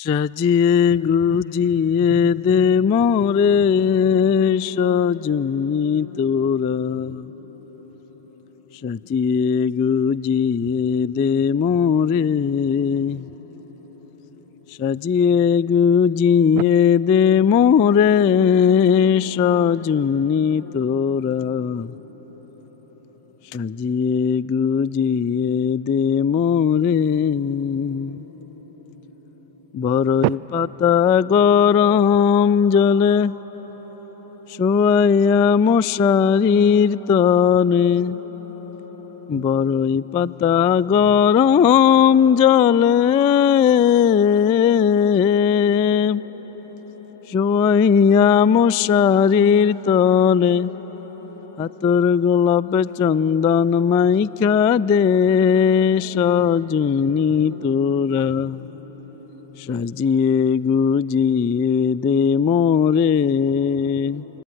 সাজিয়ে গুজিয়ে দে মোরে সজনী তোরা, সাজিয়ে গুজিয়ে দে মোরে, সাজিয়ে গুজিয়ে দে মোরে সজনী তোরা, সাজিয়ে গুজিয়ে দে মোরে। বরই পাতা গরম জলে শোয়াইয়া মশারির তলে, বরই পাতা গরম জলে শোয়াইয়া মশারির তলে, আতর গোলাপে চন্দন মাইখা দে সজনী তোরা, সাজিয়ে গুজিয়ে দে মোরে।